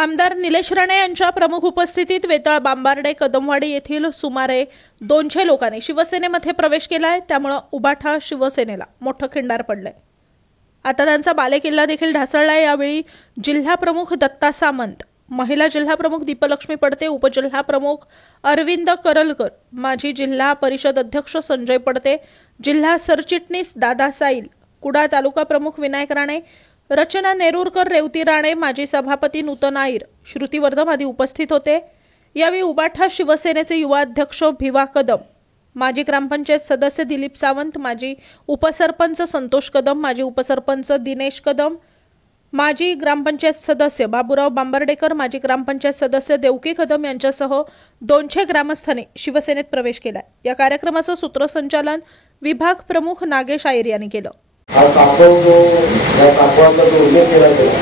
आमदार निलेश राणे यांच्या प्रमुख उपस्थितीत वेताळ बांबार्डे कदमवाडी येथील सुमारे 200 लोकांनी शिवसेनेमध्ये प्रवेश केलाय। त्यामुळे उबाठा शिवसेनेला मोठं खिंडार पडलंय। आता त्यांचा बालेकिल्ला देखील ढासळलाय। यावेळी जिल्हा प्रमुख दत्ता सामंत, महिला जिल्हा प्रमुख दीपलक्ष्मी पडते, उपजिल्हा प्रमुख अरविंद करलकर, माजी जिल्हा परिषद अध्यक्ष संजय पडते, जिल्हा सरचिटणीस दादा साईल, कुडा तालुका प्रमुख विनायक राणे, रचना नेरुरकर, रेवती राणे, माजी सभापती नूतन आईर, श्रुती वर्धम आदी उपस्थित होते। यावेळी उबाठा शिवसेनेचे युवा अध्यक्ष भिवा कदम, माजी ग्रामपंचायत सदस्य दिलीप सावंत, माजी उपसरपंच संतोष कदम, माजी उपसरपंच दिनेश कदम, माजी ग्रामपंचायत सदस्य बाबूराव बांबर्डेकर, माजी ग्रामपंचायत सदस्य देवकी कदम यांच्यासह 200 ग्रामस्थांनी शिवसेनेत प्रवेश केला। या कार्यक्रमाचं सूत्रसंचालन विभाग प्रमुख नागेश आईर यांनी केलं। हा तापव जो या तापवाचा जो उल्लेख केला गेला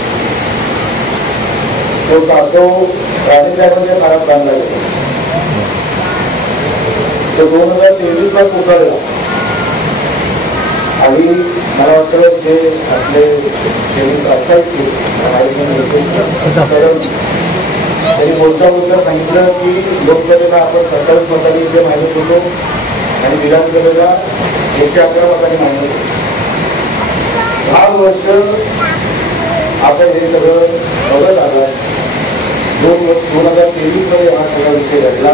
तो तापव राणीसाहेबांच्या काळात बांधला गेला। तो 2023 ला कोसळला आणि मला वाटतं जे आपले असायचे त्यांनी बोलता बोलता सांगितलं की लोकसभेला आपण 27 मतांनी इथे मागत होतो आणि विधानसभेला 111 मतांनी मागत होतो। 10 वर्ष आपण हे सगळं बघत आलो। 2023 मध्ये हा सगळा विषय घडला।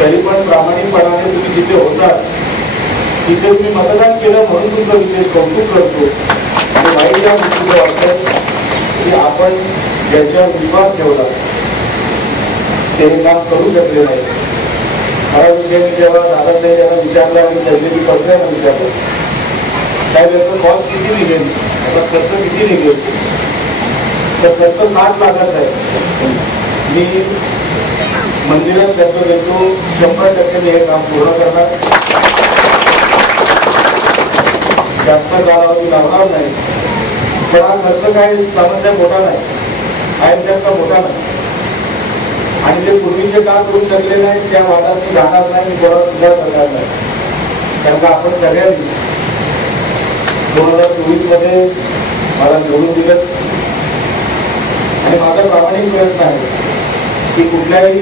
तरी पण प्रामाणिकपणाने तुम्ही जिथे होता तिथे तुम्ही मतदान केलं म्हणून तुमचं विशेष कौतुक करतो आणि वाईट या गोष्टीचं वाटतं की आपण ज्याच्यावर विश्वास ठेवला ते काम करू शकले नाही। हा विषय मी जेव्हा दादासाहेब यांना विचारला आणि सैनिकी पत्रांना विचारलं काय त्याचं कॉस्ट किती निघेल, त्याचा खर्च किती निघेल, तर खर्च 60 लाखाचा आहे। मी मंदिरात शब्द देतो 100% हे काम पूर्ण करणार, जास्त कालावधी लावणार नाही। पण हा खर्च काय सामान्य मोठा नाही, आयत्याचा मोठा नाही आणि ते पूर्वीचे काम करू शकले नाही त्या वादात मी जाणार नाही, मी बरोबर सुद्धा करणार नाही। कारण का आपण सगळ्यांनी 2024 मध्ये मला निवडून दिलं आणि माझा प्रामाणिक प्रयत्न आहे की कुठल्याही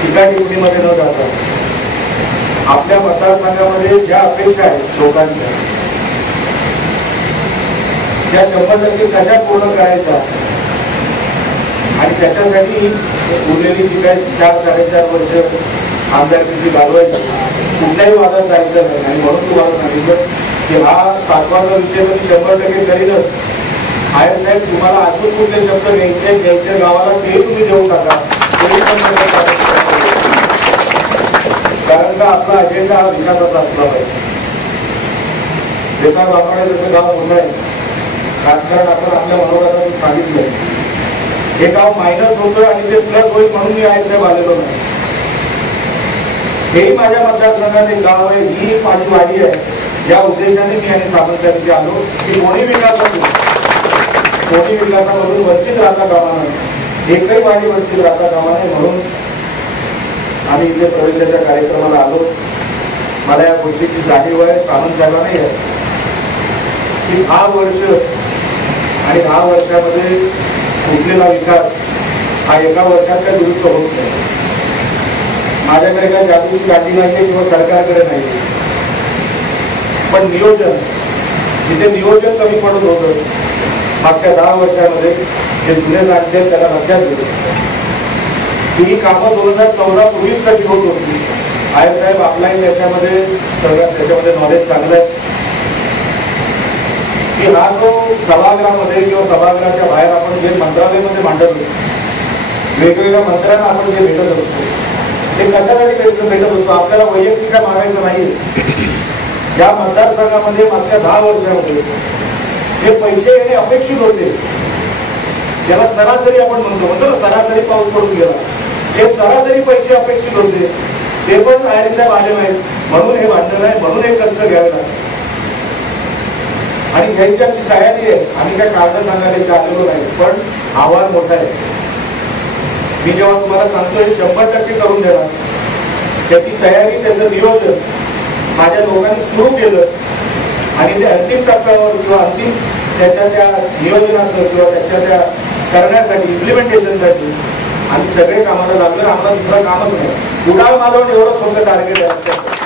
टीकाटिप्पणीमध्ये न जाता आपल्या मतदारसंघामध्ये ज्या अपेक्षा आहेत लोकांच्या त्या 100% कशा पूर्ण करायच्या आणि त्याच्यासाठी उरलेली जी काही 4-4.5 वर्ष आमदारकीची घालवायची कुठल्याही वादात जायचं नाही। आणि म्हणून तुम्हाला सांगितलं की हा 7वाचा विषय तर मी 100% करीनच। आयर साहेब तुम्हाला अजून कुठले शब्द घ्यायचे गावाला ते तुम्ही देऊ टाका, कारण का आपला अजेंडा हा विकासाचा असला पाहिजे। वेताळ बांबार्डे जसं गाव मोठं आहे, राजकारण आपण आपल्या मनोगतातून सांगितलंय, हे गाव मायनस होतोय आणि ते प्लस होईल म्हणून मी आयर साहेब आलेलो नाही। हेही माझ्या मतदारसंघात एक गाव आहे, ही माझी वाडी आहे। या उद्देशाने मी आणि सामंत साहेब आलो की कोणी विकासामधून वंचित राहता कामा नये, एकही वाडी वंचित राहता कामा नये, म्हणून आम्ही इथे प्रवेशाच्या कार्यक्रमाला आलो। मला या गोष्टीची जाणीव आहे, सामंत साहेबांनाही आहे की 10 वर्ष आणि 10 वर्षामध्ये कुठलेला विकास हा एका वर्षात काय दुरुस्त होत नाही। माझ्याकडे काय जादूची काठी नाहीये किंवा सरकारकडे नाहीये, पण नियोजन जिथे नियोजन कमी पडत होतं मागच्या 10 वर्षामध्ये जे जुने जाणते त्याला लक्षात घेतलं ही कामं 2014 पूर्वीच कशी होत होती। आयर साहेब आपलाही त्याच्यामध्ये नॉलेज चांगलं आहे की हा जो सभागृहामध्ये किंवा सभागृहाच्या बाहेर आपण जे मंत्रालयामध्ये मांडत असतो, वेगवेगळ्या मंत्र्यांना आपण जे भेटत असतो, ते कशासाठी भेटत असतो, आपल्याला वैयक्तिक काय मागायचं नाही। या मतदारसंघामध्ये मागच्या 10 वर्षामध्ये जे पैसे येणे अपेक्षित होते, ज्याला सरासरी आपण म्हणतो ना, सरासरी पाऊस पडून गेला, जे सरासरी पैसे अपेक्षित होते ते पण आयर साहेब आले नाहीत, म्हणून हे भांडण आहे, म्हणून हे कष्ट घ्यावे लागले आणि घ्यायची आमची तयारी आहे। आम्ही काय कागद सांगायला आलेलो नाही, पण आव्हान मोठं आहे। मी जेव्हा तुम्हाला सांगतो हे 100% करून देणार, त्याची तयारी, त्याचं नियोजन माझ्या लोकांनी सुरू केलं आणि ते अंतिम टप्प्यावर किंवा अंतिम त्याच्या त्या नियोजनाचं किंवा त्याच्या त्या करण्यासाठी इम्प्लिमेंटेशनसाठी आम्ही सगळे कामाला लागलो. आम्हाला दुसरं कामच नाही. उडाळ मालवण एवढं फक्त टार्गेट आहे.